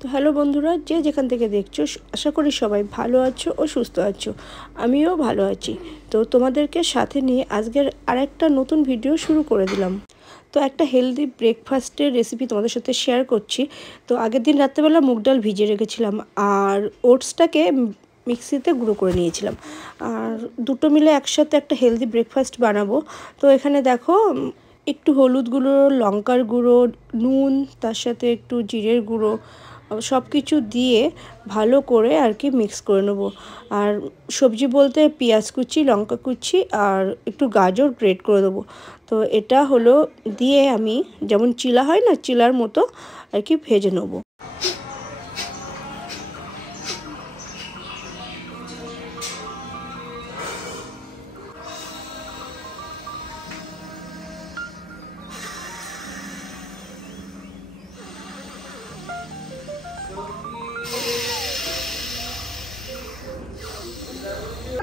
তো হ্যালো বন্ধুরা, যে যেখান থেকে দেখছো আশা করি সবাই ভালো আছো ও সুস্থ আছো। আমিও ভালো আছি। তো তোমাদেরকে সাথে নিয়ে আজকের আরেকটা নতুন ভিডিও শুরু করে দিলাম। তো একটা হেলদি ব্রেকফাস্টের রেসিপি তোমাদের সাথে শেয়ার করছি। তো আগের দিন রাত্রেবেলা মুগ ডাল ভিজিয়ে রেখেছিলাম আর ওটসটাকে মিক্সিতে গুঁড়ো করে নিয়েছিলাম, আর দুটো মিলে একসাথে একটা হেলদি ব্রেকফাস্ট বানাবো। তো এখানে দেখো একটু হলুদ গুঁড়ো, লঙ্কার গুঁড়ো, নুন, তার সাথে একটু জিরের গুঁড়ো সব কিছু দিয়ে ভালো করে আর কি মিক্স করে নেবো। আর সবজি বলতে পেঁয়াজ কুচি, লঙ্কা কুচি আর একটু গাজর গ্রেট করে দেবো। তো এটা হলো দিয়ে আমি যেমন চিলা হয় না, চিলার মতো আর কি ভেজে নেবো।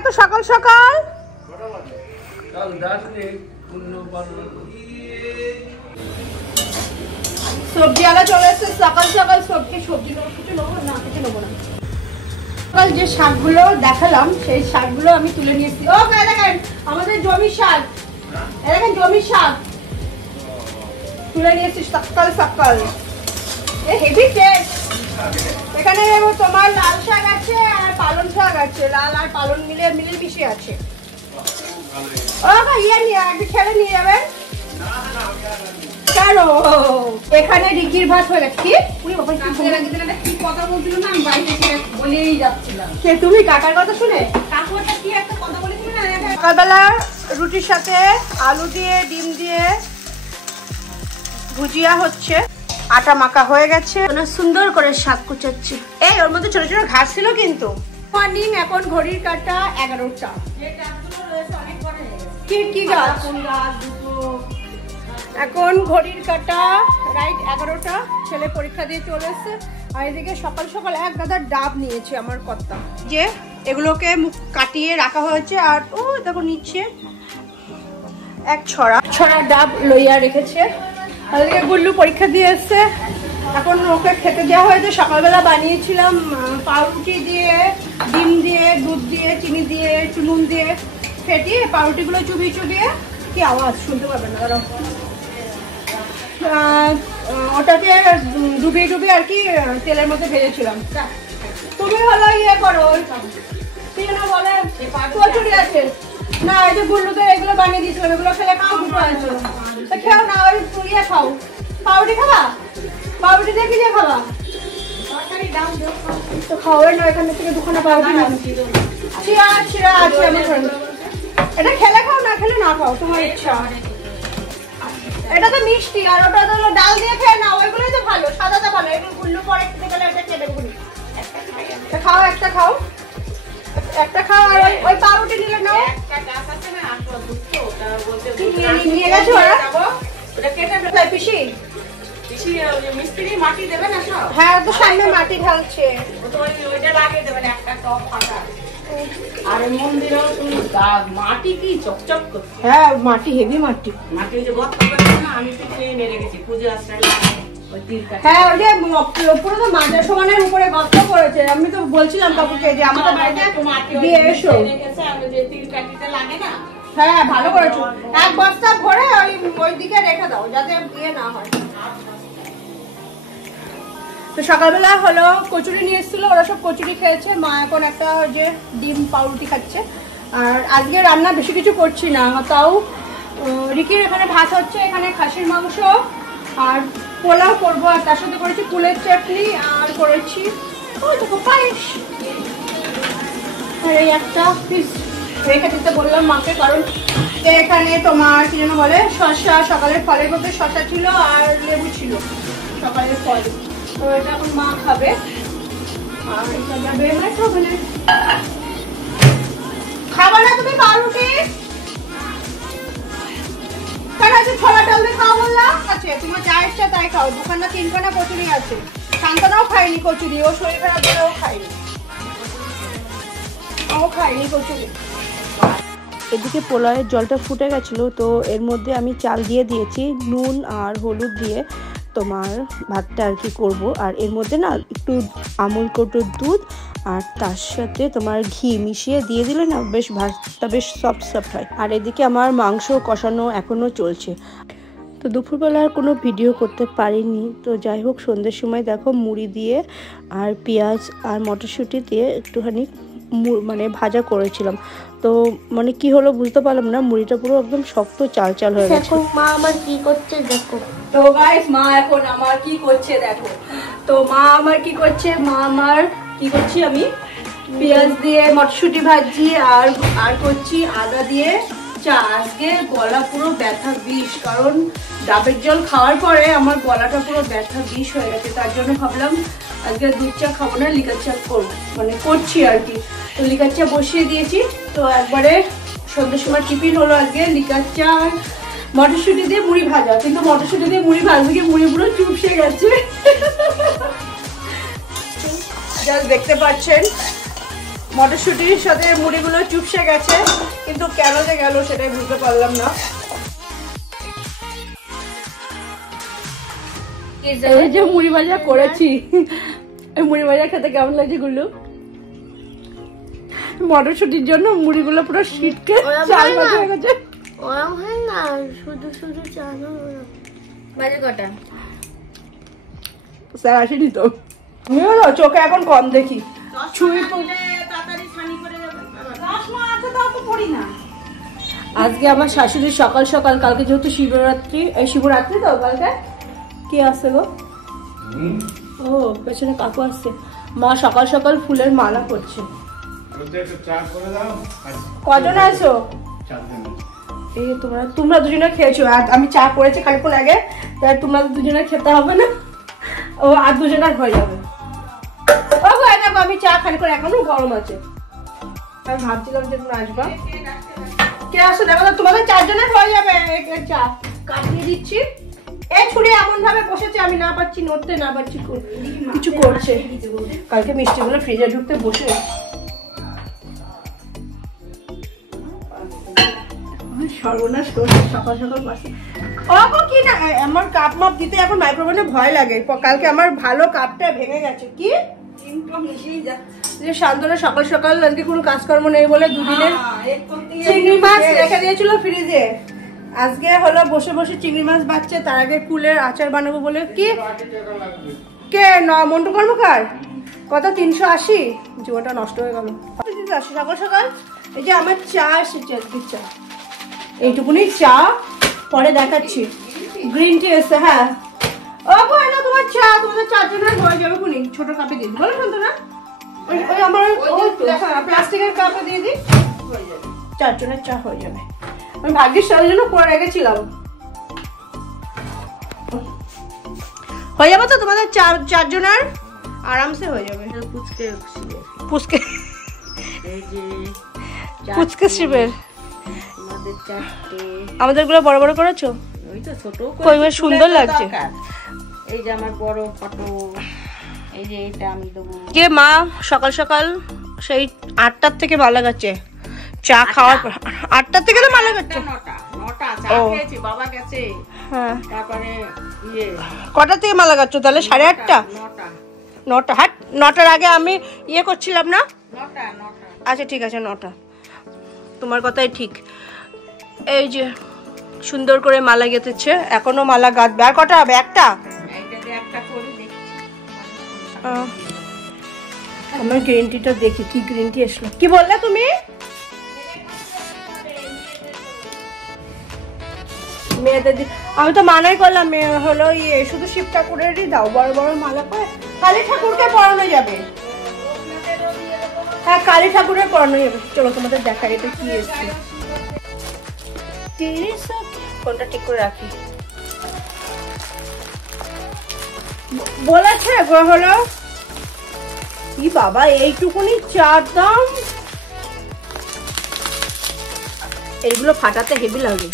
তো সকাল সকাল সবজি আলা চলে এসছে। সকাল সকাল সবজি নেবো না, কিছু নেবো না। সকাল যে শাকগুলো দেখালাম সেই শাকগুলো আমি তুলে নিয়েছি। ও দেখেন আমাদের জমির শাক, দেখেন জমির শাক তুলে নিয়েছি সকাল সকাল। Heavy taste. এখানে তোমার লাল শাক আছে আর পালং শাক আছে, লাল আর পালং মিশে আছে। ও ইয়ে নিয়ে একটু ছেড়ে নিয়ে যাবেন কেন? এখানে রিকির ভাত হয়ে গেছে। কি কথা বলছিল না, আমি বাড়িতে বলেই যাচ্ছিলাম। তুমি কাকার কথা শুনে কাকুটা কি একটা কথা বলেছিল না, সকালবেলা রুটির সাথে আলু দিয়ে ডিম দিয়ে ভুজিয়া হচ্ছে, আটা মাখা হয়ে গেছে, সুন্দর করে শাক কুচাচ্ছি। এই ওর মধ্যে ছোট ছোট ঘাস ছিল কিন্তু। মর্নিং, এখন ঘড়ির কাঁটা 11টা। কি গাছ? এখন ঘড়ির কাঁটা রাইট 11টা। ছেলে পরীক্ষা দিয়ে চলে এসছে। আর এদিকে সকাল সকাল এক গাদা ডাব নিয়েছে আমার কর্তা, যে এগুলোকে কাটিয়ে রাখা হয়েছে। আর ও দেখো নিচ্ছে এক ছড়া ডাব লইয়া রেখেছে। তাদেরকে গুল্লু পরীক্ষা দিয়ে এসছে, এখন ওকে খেতে দেওয়া হয়েছে। সকালবেলা বানিয়েছিলাম পাউরুটি দিয়ে, ডিম দিয়ে, দুধ দিয়ে, চিনি দিয়ে, একটু নুন দিয়ে ফেটিয়ে পাউরুটিগুলো চুবিয়ে কি আওয়াজ শুনতে পাবেন না দাঁড়াও, ওটাকে ডুবিয়ে আর কি তেলের মধ্যে ভেজেছিলাম। তুমি হলো ইয়ে করো, বলে কচুরি আছে না, এই যে গুল্লুতে এগুলো বানিয়ে দিয়েছিলাম, এগুলো খেলে খাও দুটো আছে। খেও না, ওই ইয়ে খাও, পাউরুটি খাবা, পাউরুটি দিয়ে কি দিয়ে খাবা? তো খাওয়াই না, এখান থেকে দুখানা পাউরুটি চিরা আছে আমার। এটা খেলে খাও, না খেলে না খাও, তোমার ইচ্ছা। এটা তো মিষ্টি আর ওটা তো ডাল দিয়ে খেয়ে না, ওইগুলোই তো ভালো, সাদাটা ভালো। এগুলো গুল্লু পরে খেতে গেলে এটা খেয়ে দেবো। খাও, একটা খাও, একটা খাও। আর ওই পাউরুটি নিলে নাও। নিয়ে গেছো পিসি? হ্যাঁ, তো সামনে মাটি ঢালছে। আর মন্দিরেও মাটি কি চকচক করছে। হ্যাঁ, মাটি হেভি মাটি। আমি তো ট্রেনে রেখেছি পুজো আশ্রয়। হ্যাঁ, ওই যে পুরো তো মাজার সমানের উপরে গর্ত করেছে। আমি তো বলছিলাম কাকুকে যে আমাদের বাড়িতে দিয়ে এসো। হ্যাঁ, ভালো করেছো। এক বস্তা ভরে ওই দিকে রেখে দাও যাতে ইয়ে না হয়। তো সকালবেলা হলো কচুরি নিয়ে এসেছিল, ওরা সব কচুরি খেয়েছে। মা এখন একটা যে ডিম পাউরুটি খাচ্ছে। আর আজকে রান্না বেশি কিছু করছি না, তাও রিকির এখানে ভাত হচ্ছে, এখানে খাসির মাংস আর পোলাও করবো। আর তার সাথে করেছি ফুলের চাটনি আর করেছি ওই দেখো পায়েস। আর এই একটা পিস রেখে দিতে বললাম মাকে, কারণ এখানে তোমার কি যেন বলে শসা, সকালের ফলের মধ্যে শসা ছিল আর লেবু ছিল সকালের ফল। তো এটা এখন মা খাবে। আর এটা যাবে মাইক্রোওভেনে। খাবে না তুমি পাউরুটি? কেন আছে ছোলা ডাল দিয়ে খাও বললাম? আচ্ছা, তোমার যা ইচ্ছা তাই খাও। দোকানটা 3খানা কচুরি আছে। শান্তনাও খায়নি কচুরি, ও শরীর খারাপ বলে ও খায়নি কচুরি। এদিকে পোলাওয়ের জলটা ফুটে গেছিলো, তো এর মধ্যে আমি চাল দিয়ে দিয়েছি নুন আর হলুদ দিয়ে। তোমার ভাতটা আর কি করবো। আর এর মধ্যে না একটু আমুল কৌটোর দুধ আর তার সাথে তোমার ঘি মিশিয়ে দিয়ে দিলে না বেশ ভাতটা বেশ সফট সফট হয়। আর এদিকে আমার মাংস কষানো এখনও চলছে। তো দুপুরবেলা আর কোনো ভিডিও করতে পারিনি। তো যাই হোক সন্ধ্যের সময় দেখো মুড়ি দিয়ে আর পেঁয়াজ আর মটরশুঁটি দিয়ে একটুখানি মানে ভাজা করেছিলাম। তো মানে কি হলো বুঝতে পারলাম না, মুড়িটা পুরো একদম শক্ত চাল চাল হয়ে গেছে। মা আমার কি করছে দেখো। তো গাইস মা এখন আমার কি করছে দেখো। তো মা আমার কি করছে, কি করছি আমি পেঁয়াজ দিয়ে মটরশুঁটি ভাজি আর করছি আদা দিয়ে চা। আজকে গলা পুরো ব্যথা বিষ, কারণ ডাবের জল খাওয়ার পরে আমার গলাটা পুরো ব্যথা বিষ হয়ে গেছে। তার জন্য ভাবলাম আজকে দুধ চা খাবো না, লিকার চা করবো, মানে করছি আর কি। তো লিকার চা বসিয়ে দিয়েছি। তো একবারে সন্ধ্যের সময় টিফিন হলো আজকে লিকার চা আর মটরশুঁটি দিয়ে মুড়ি ভাজা। কিন্তু মটরশুঁটি দিয়ে মুড়ি ভাজবে কি মুড়ি পুরো চুপসে গেছে। জাস্ট দেখতে পাচ্ছেন মটরশুঁটির সাথে মুড়িগুলো চুপসে গেছে, কিন্তু কেন যে গেল সেটাই বুঝতে পারলাম না। এই যে মুড়ি ভাজা করেছি, এই মুড়ি ভাজা খেতে কেমন লাগছে গুলো? মটরশুঁটির জন্য মুড়িগুলো পুরো শীতকে চাল ভাজা হয়ে গেছে। ওরম হয় না, শুধু শুধু চানো বাজে কটা। স্যার আসেনি তো, আমিও না চোখে এখন কম দেখি। আজকে আমার শাশুড়ি সকাল সকাল, কালকে যেহেতু শিবরাত্রি, শিবরাত্রি তো কালকে কি আসছে গো? ও পেছনে কাকু আসছে। মা সকাল সকাল ফুলের মালা করছে। কজন আছো? এই তোমরা দুজনে খেয়েছো, আর আমি চা করেছি খানিকক্ষণ আগে, তাই তোমরা দুজনে খেতে হবে না, ও আর দুজনের হয়ে যাবে। ও গো দেখো আমি চা খানিকক্ষণ, এখনো গরম আছে। আমি ভাবছিলাম যে তোমরা আসবা। কে আসো দেখো, তোমাদের চারজনের হয়ে যাবে চা। কাটিয়ে দিচ্ছি। এই ছুরি এমন ভাবে বসেছে আমি না পাচ্ছি নড়তে, না পাচ্ছি কিছু করছে। কালকে মিষ্টিগুলো ফ্রিজে ঢুকতে বসে সর্বনাশ করছে সকাল সকাল পাশে। ও কি না আমার কাপ মাপ দিতে এখন মাইক্রোওভেনে ভয় লাগে। কালকে আমার ভালো কাপটা ভেঙে গেছে। কি শান্তনা সকাল সকাল আজকে কোনো কাজকর্ম নেই বলে দুদিনের চিংড়ি মাছ রেখে দিয়েছিল ফ্রিজে। আজকে হলো বসে বসে চিংড়ি মাছ বাচ্চা, তার আগে কুলের আচার বানাবো বলে। কি কে মন্টু কর্মকার কত 380, জীবনটা নষ্ট হয়ে গেল। সকাল সকাল এই যে আমার চা এসেছে, আজকে চা এইটুকুনি চা, পরে দেখাচ্ছি। গ্রিন টি এসছে। হ্যাঁ ও না তোমার চা, তোমাদের চারজনের হয়ে যাবে কোনি, ছোট কাপে দিয়ে দিই বলো শুনতো না? ওই আমার প্লাস্টিকের কাপে দিয়ে দিই, চারজনের চা হয়ে যাবে। আমি ভাগ্যের সবার জন্য করে রেখেছিলাম। হয়ে যাবে তো তোমাদের চারজনের আরামসে হয়ে যাবে। পুচকে পুচকে শিবের আমাদের গুলো বড় বড় করেছো? ওই তো ছোট কই বেশ সুন্দর লাগছে। এই যে আমার বড় ফটো, এই যে এটা আমি দেবো। কে মা সকাল সকাল সেই 8টার থেকে মালা গাচ্ছে চা খাওয়ার পর। 8টার থেকে তো মালা গাচ্ছে? 9টা চা খেয়েছি, বাবা গেছে। হ্যাঁ তারপরে কটা থেকে মালা গাচ্ছ তাহলে? 8:30? 9টা। হ্যাঁ 9টার আগে আমি করছিলাম না। 9টা। আচ্ছা ঠিক আছে 9টা, তোমার কথাই ঠিক। এই যে সুন্দর করে মালা গেঁথেছে, এখনো মালা গাঁথবে। আর কটা হবে? একটা। আমার গ্রিন টিটা দেখি, কি গ্রিন টি এসলো। কি বললে তুমি? মেয়েদের আমি তো মানাই করলাম, হলো শুধু শিব ঠাকুরেরই দাও, বড় বড় মালা করে কালী ঠাকুরকে পরানো যাবে। হ্যাঁ কালী ঠাকুরের পরানো যাবে। চলো তোমাদের দেখাই এটা কি এসছে। কোনটা ঠিক করে রাখি বলেছে হলো কি বাবা, এইটুকুনি চার দাম। এইগুলো ফাটাতে হেভি লাগে,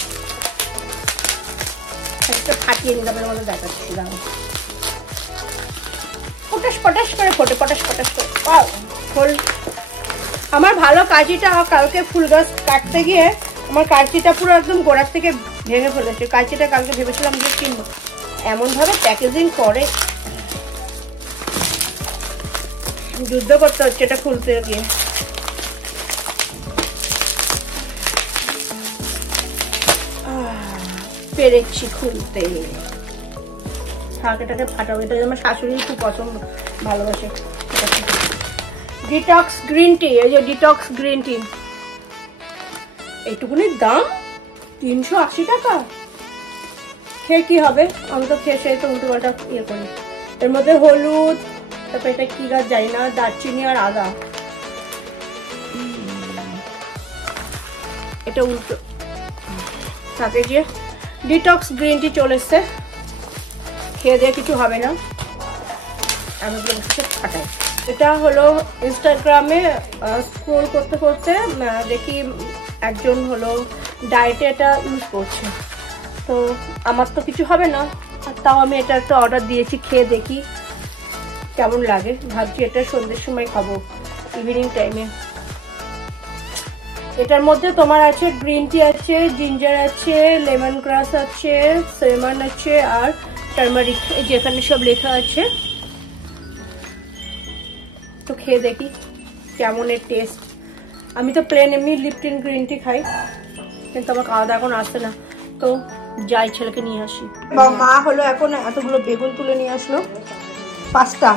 একটা ফাটিয়ে নিলাম মধ্যে দেখাচ্ছি। পটাশ পটাশ করে ফোটে, পটাশ পটাশ করে। আমার ভালো কাঁচিটা কালকে ফুল গাছ কাটতে গিয়ে আমার কাঁচিটা পুরো একদম গোড়ার থেকে ভেঙে ফেলেছে। কাঁচিটা কালকে ভেবেছিলাম যে কিনবো, এমনভাবে প্যাকেজিং করে, যুদ্ধ করতে হচ্ছে এটা খুলতে গিয়ে। পেরেছি খুলতে। এটাকে ফাটাবো, এটা আমার শাশুড়ি খুব পছন্দ, ভালোবাসে। ডিটক্স গ্রিন টি, এই যে ডিটক্স গ্রিন টি, এইটুকুনির দাম 380 টাকা। খেয়ে কি হবে, আমি তো খেয়ে সেই তো উল্টো পাল্টা ইয়ে করি। এর মধ্যে হলুদ, তারপরে এটা কি গাছ জানি না, দারচিনি আর আদা। এটা উল্টো, সাথে যে ডিটক্স গ্রিন টি চলে এসছে। খেয়ে দিয়ে কিছু হবে না, আমি ফাটাই। এটা হলো ইনস্টাগ্রামে স্ক্রল করতে করতে দেখি একজন হলো ডায়েটে এটা ইউজ করছে, তো আমার তো কিছু হবে না, আর তাও আমি এটা একটা অর্ডার দিয়েছি, খেয়ে দেখি কেমন লাগে। ভাবছি এটা সন্ধ্যের সময় খাবো, ইভিনিং টাইমে। এটার মধ্যে তোমার আছে গ্রিন টি আছে, জিঞ্জার আছে, লেমন গ্রাস আছে, সেমন আছে আর টার্মারিক, যেখানে সব লেখা আছে। তো খেয়ে দেখি কেমন এর টেস্ট। আমি তো প্লেন এমনি লিপটন গ্রিন টি খাই, কিন্তু আমার খাওয়া দাওয়া এখন আসছে না, তো যাই ছেলেকে নিয়ে আসি। মা হলো এখন এতগুলো বেগুন তুলে নিয়ে আসলো, 5টা।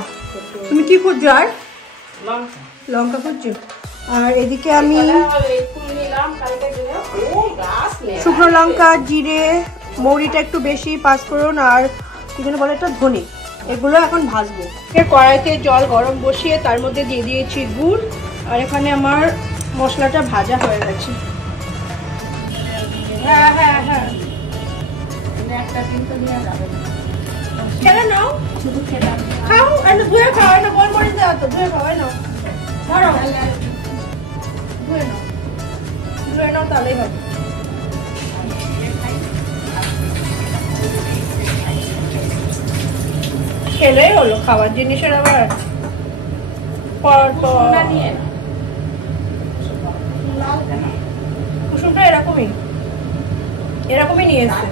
তুমি কি খুঁজছো? আর লঙ্কা খুঁজছো? আর এদিকে আমি শুকনো লঙ্কা, জিরে, মৌরিটা একটু বেশি, পাঁচফোড়ন আর কি যেন বলে একটা ধনে, এগুলো এখন ভাজবো। কড়াইতে জল গরম বসিয়ে তার মধ্যে দিয়ে দিয়েছি গুড়, আর এখানে আমার মশলাটা ভাজা হয়ে গেছে। হ্যাঁ হ্যাঁ হ্যাঁ, একটা কিন্তু নিয়ে যাবে না, খেলে নাও, শুধু খেলা খাও, আর ধুয়ে খাও, না বল করে দেওয়া তো, ধুয়ে খাওয়াই নাও, ধরো ধুয়ে নাও, ধুয়ে নাও, তাহলেই হবে। খেলেই হলো, খাবার জিনিসের আবার কুসুমটা এরকমই নিয়ে এসছে।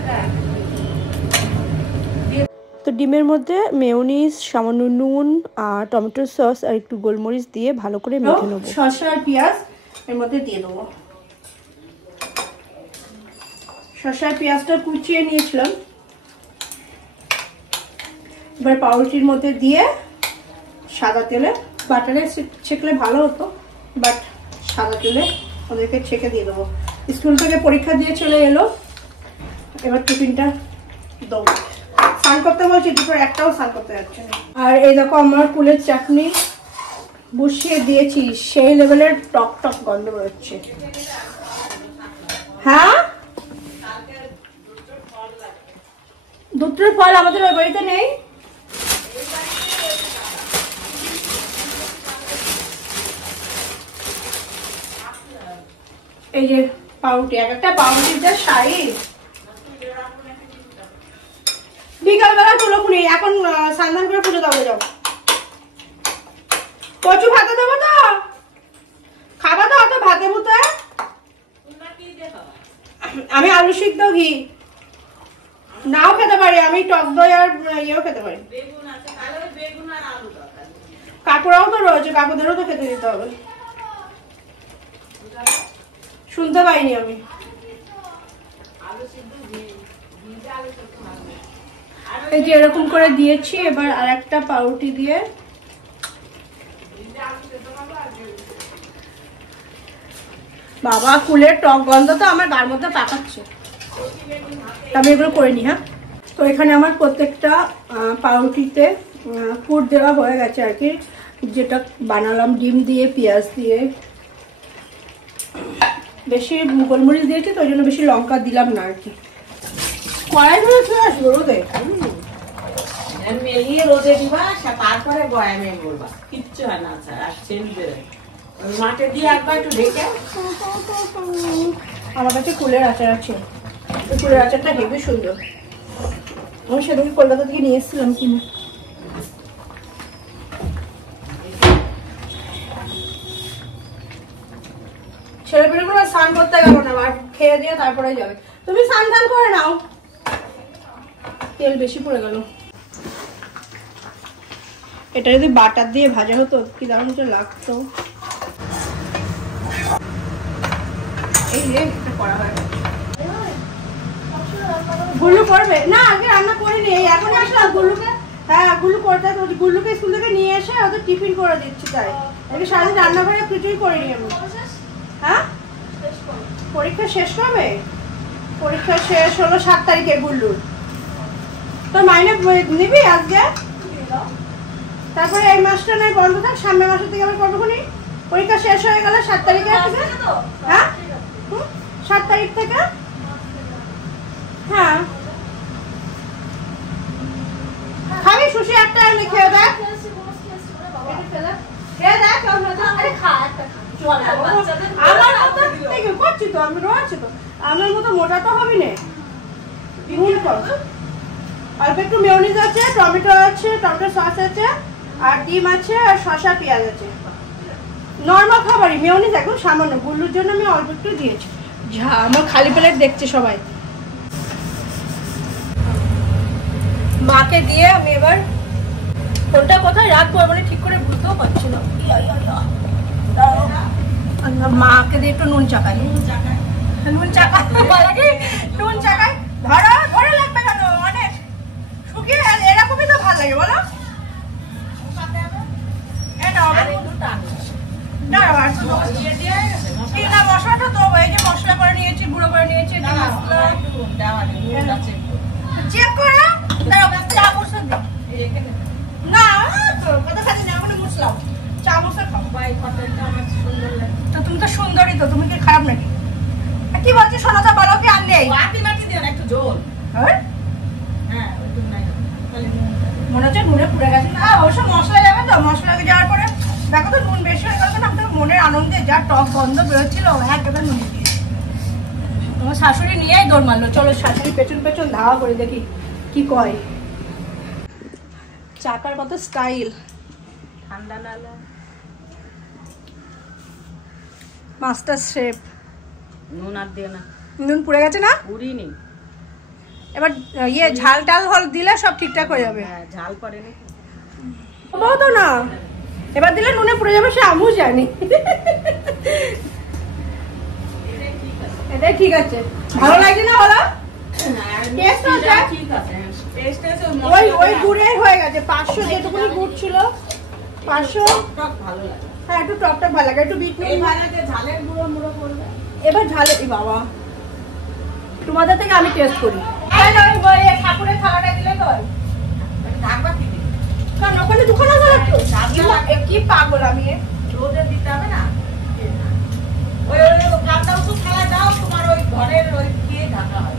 তো ডিমের মধ্যে মেয়োনিজ, সামান্য নুন আর টমেটো সস আর একটু গোলমরিচ দিয়ে ভালো করে মেখে নেবো। শসা আর পেঁয়াজ এর মধ্যে দিয়ে দেবো। শসা আর পেঁয়াজটা কুচিয়ে নিয়েছিলাম, এবার পাউরুটির মধ্যে দিয়ে সাদা তেলে, বাটারে ছেঁকলে ভালো হতো, বাট সাদা তেলে ওদেরকে ছেঁকে দিয়ে দেবো। স্কুল থেকে পরীক্ষা দিয়ে চলে এলো, এবার টিফিনটা দেবো। স্নান করতে বলছি, দুপুর একটাও স্নান করতে যাচ্ছে না। আর এই দেখো আমার কুলের চাটনি বসিয়ে দিয়েছি, সেই লেভেলের টক টক গন্ধ বেরোচ্ছে। হ্যাঁ, দুটোর ফল আমাদের ওই বাড়িতে নেই। এই যে পাউরুটি, একটা পাউরুটির যা সাইজ। বিকালবেলা তুলো খুনি, এখন সান্ধান করে পুজো দাও, যাও। কচু ভাতে দেবো তো, খাবা তো অত ভাতে ভুতে। আমি আলু সিদ্ধ, ঘি নাও খেতে পারি, আমি টক দই আর ইয়েও খেতে পারি। কাকুরাও তো রয়েছে, কাকুদেরও তো খেতে দিতে হবে। শুনতে পাইনি আমি। এই যে এরকম করে দিয়েছি, এবার আর একটা পাউরুটি দিয়ে বাবা, কুলের টক গন্ধ তো আমার গার মধ্যে পাকাচ্ছে। আমি এগুলো করে নি। হ্যাঁ, তো এখানে আমার প্রত্যেকটা পাউরুটিতে পুর দেওয়া হয়ে গেছে আর কি, যেটা বানালাম ডিম দিয়ে, পেঁয়াজ দিয়ে। বেশি গোলমরিচ দিয়েছি তো ওই জন্য বেশি লঙ্কা দিলাম না আর কি। কড়াইগুলো চলে আসবো রোদে, মেলিয়ে রোদে দিবা, তারপরে গয়ামে বলবা, কিচ্ছু হয় না। মাঠে দিয়ে একবার একটু ঢেকে। আমার কাছে কুলের আচার আছে, কুলের আচারটা হেবি সুন্দর। আমি সেদিন কলকাতা থেকে নিয়ে এসেছিলাম কিনে। ছেলেপেলেগুলো স্নান করতে গেল না, খেয়ে দিয়ে তারপরে যাবে। তুমি স্নান টান করে নাও। তেল বেশি পড়ে গেল। এটা যদি বাটার দিয়ে ভাজা হতো কি দারুণ করে লাগতো। এই রে এটা করা হয় গুল্লু করবে না, আগে রান্না করিনি, এই এখন আসলাম গুল্লুকে। হ্যাঁ গুল্লু করতে, গুল্লুকে স্কুল থেকে নিয়ে এসে ওদের টিফিন করে দিচ্ছি, তাই আগে সারাদিন রান্নাঘরে কিছুই করিনি আমি। হ্যাঁ পরীক্ষা শেষ হবে, পরীক্ষা শেষ হলো 7 তারিখে গুল্লুর। তোর মাইনে নিবি আজকে, তারপরে এই মাসটা নয় বন্ধ থাক, সামনের মাসের থেকে আবার করবো খুনি। পরীক্ষা শেষ হয়ে গেলে 7 তারিখে। হ্যাঁ 7 তারিখ থেকে। হ্যাঁ খাবি সুশি একটা খেয়ে দেখ, খেয়ে দেখ। করছি তো আমি, রয়েছে তো আমার মতো মোটা তো হবি না। অল্প একটু মেয়োনিজ আছে, টমেটো আছে, টমেটো সস আছে, আর ডিম আছে, আর শসা পেঁয়াজ আছে। নর্মাল খাবারই, মেয়োনিজ একদম সামান্য। গুল্লুর জন্য আমি অল্প একটু দিয়েছি। যা আমার খালি প্লেট দেখছে সবাই। মাকে দিয়ে আমি এবার কোনটা কোথায় রাখবো মানে ঠিক করে বুঝতেও পারছি না। মাকে দিয়ে একটু নুন চাকাই, নুন চাকাই নুন চাকাই। ধরে লাগবে কেন, অনেক শুকিয়ে এরকমই তো ভালো লাগে বলো। মশলাটা তো এই যে মশলা করে নিয়েছি, গুঁড়ো করে নিয়েছি, চেক করো না কথা খাচ্ছি না, এখন মুসলাম চামচে খাও। তো তুমি তো সুন্দরই, তো তুমি কি খারাপ নাকি? কি বলছি শোনো তো, বলো কি আর নেই? মনে হচ্ছে নুনে পুড়ে গেছে। না অবশ্য মশলা যাবে তো, মশলা যাওয়ার পরে দেখো তো নুন বেশি হয়ে গেল না। আমাদের মনের আনন্দে যা টক গন্ধ বেরোচ্ছিল একেবারে নুনে দিয়ে তোমার শাশুড়ি নিয়েই দৌড় মারলো। চলো শাশুড়ি পেছন পেছন ধাওয়া করে দেখি কি কয়। চাকার কত স্টাইল, ঠান্ডা নালা মাস্টার শেফ। নুন আর দিও না, নুন পুড়ে গেছে না? পুরিনি। এবার ইয়ে ঝাল টাল হল দিলে সব ঠিকঠাক হয়ে যাবে। হ্যাঁ ঝাল পড়েনি তো না, এবার দিলে নুনে পুড়ে যাবে, সে আমিও জানি। এটাই ঠিক আছে, ভালো লাগছে না বলো? ওই গুড়ে হয়ে গেছে 500 যেটুকুনি গুড় ছিল 500। হ্যাঁ একটু টক টক ভালো লাগে, একটু বিট নুন ঝালের গুঁড়ো মুড়ো করবে। এবার ঝালে বাবা তোমাদের থেকে আমি টেস্ট করি। ঠাকুরের থালাটা দিলে তো কারণ ওখানে দুখানা থাকতো। কি পাগল আমি, রোদে দিতে হবে না। ওই গামটা ওষুধ থালা দাও, তোমার ওই ঘরের ওই দিয়ে ঢাকা হয়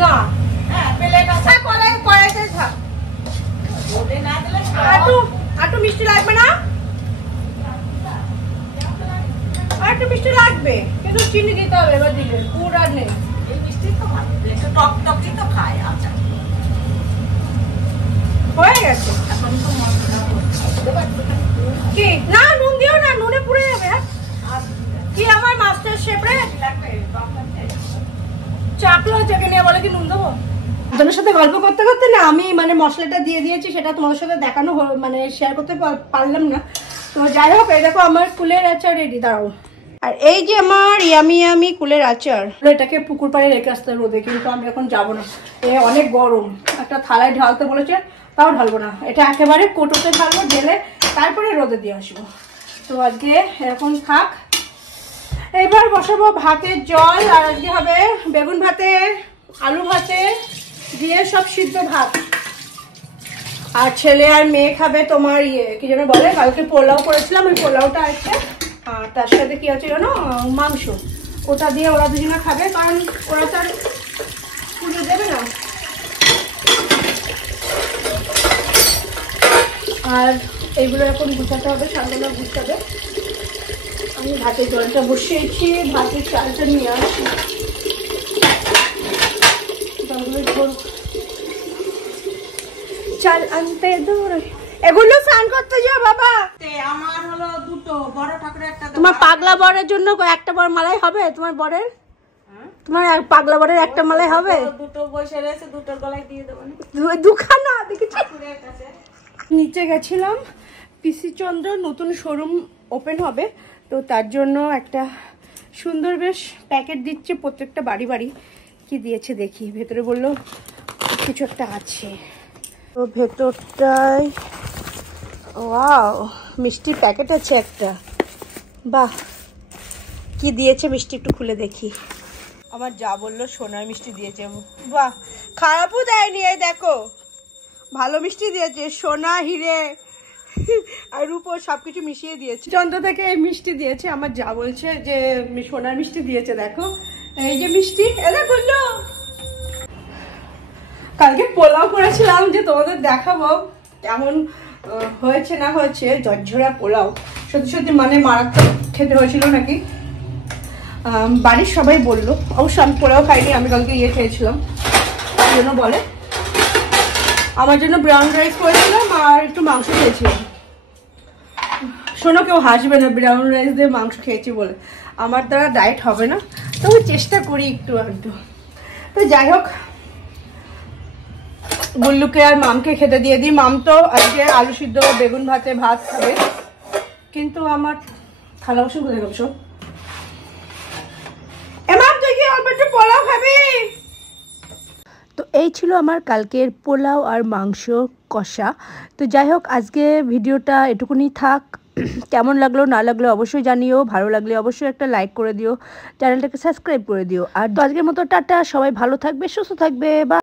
না। হ্যাঁ প্লেট আছে, কলাই কড়াইতে থাক। রোদে না দিলে একটু মিষ্টি লাগবে না? আর একটু মিষ্টি লাগবে, কিন্তু চিনি দিতে হবে এবার দিলে। গুড় আর নেই, এই মিষ্টি তো ভালো, একটু টক টকই তো খায়। আচ্ছা হয়ে গেছে। এখন তো কি না নুন দিও না, নুনে পুড়ে যাবে। কি আমার মাস্টার শেফ রে চাকলো চেকে নিয়ে বলে কি নুন দেবো। তোমাদের সাথে গল্প করতে করতে না আমি মানে মশলাটা দিয়ে দিয়েছি, সেটা তোমাদের সাথে দেখানো মানে শেয়ার করতে পারলাম না। তো যাই হোক, এই দেখো আমার কুলের আচার রেডি। দাঁড়াও, আর এই যে আমার ইয়ামি ইয়ামি কুলের আচার। এটাকে পুকুর পাড়ে রেখে আসতে রোদে, কিন্তু আমি এখন যাবো না, অনেক গরম। একটা থালায় ঢালতে বলেছে, তাও ঢালবো না। এটা একেবারে কোটোতে ঢালবো, ঢেলে তারপরে রোদে দিয়ে আসবো। তো আজকে এরকম থাক। এবার বসাবো ভাতের জল, আর আজকে হবে বেগুন ভাতে, আলু ভাতে দিয়ে সব সিদ্ধ ভাত। আর ছেলে আর মেয়ে খাবে তোমার ইয়ে কি যেন বলে, কালকে পোলাও করেছিলাম, ওই পোলাওটা আছে। আর তার সাথে কি আছে জানো, মাংস। ওটা দিয়ে ওরা দুজনে খাবে, কারণ ওরা তো আর পুজো দেবে না। আর এইগুলো এখন গুছাতে হবে, সামনে গুছাবে। আমি ভাতের জলটা বসিয়েছি, ভাতের চালটা নিয়ে আসি। চাল আনতে দৌড়ে, এগুলো স্নান করতে যাও বাবা। আমার হলো দুটো বড় ঠাকুরের একটা। তোমার পাগলা বরের জন্য একটা বড় মালাই হবে তোমার বরের? তোমার পাগলা বরের একটা মালাই হবে? দুটো বসে রয়েছে, দুটোর গলায় দিয়ে দেবো। দুখানা দেখেছি। নিচে গেছিলাম, পিসি চন্দ্র নতুন শোরুম ওপেন হবে, তো তার জন্য একটা সুন্দর বেশ প্যাকেট দিচ্ছে প্রত্যেকটা বাড়ি বাড়ি। কি দিয়েছে দেখি, ভেতরে বললো কিছু একটা আছে। তো ভেতরটায় ওয়াও মিষ্টির প্যাকেট আছে একটা। বাহ, কি দিয়েছে মিষ্টি একটু খুলে দেখি। আমার যা বললো সোনার মিষ্টি দিয়েছে। বাহ, খারাপও দেয়নি। এই দেখো, ভালো মিষ্টি দিয়েছে, সোনা হিরে আর রূপো সবকিছু মিশিয়ে দিয়েছে। চন্দ্র থেকে এই মিষ্টি দিয়েছে। আমার যা বলছে যে সোনার মিষ্টি দিয়েছে। দেখো এই যে মিষ্টি, এটা বললো। কালকে পোলাও করেছিলাম, যে তোমাদের দেখাবো কেমন হয়েছে না হয়েছে। ঝরঝরা পোলাও, সত্যি সত্যি মানে মারাত্মক খেতে হয়েছিল নাকি। বাড়ির সবাই বললো, অবশ্য আমি পোলাও খাইনি, আমি কালকে খেয়েছিলাম। এই জন্য বলে আমার জন্য ব্রাউন রাইস করেছিলাম আর একটু মাংস খেয়েছিলাম। শোনো, কেউ হাসবে না ব্রাউন রাইস দিয়ে মাংস খেয়েছি বলে, আমার দ্বারা ডায়েট হবে না, তবে চেষ্টা করি একটু একটু। তো যাই হোক, গুল্লুকে আর মামকে খেতে দিয়ে দিই। মাম তো আজকে আলু সিদ্ধ বেগুন ভাতে ভাত খাবে, কিন্তু আমার থালা বাসন খুলে গেল সব। এমাম তুই কি অল্প একটু পোলাও খাবি? তো এই ছিল আমার কালকের পোলাও আর মাংস কষা। তো যাই হোক, আজকে ভিডিওটা এটুকুনি থাক। কেমন লাগলো না লাগলো অবশ্যই জানিও, ভালো লাগলে অবশ্যই একটা লাইক করে দিও, চ্যানেলটাকে সাবস্ক্রাইব করে দিও। আর তো আজকের মতো টাটা, সবাই ভালো থাকবে, সুস্থ থাকবে, বা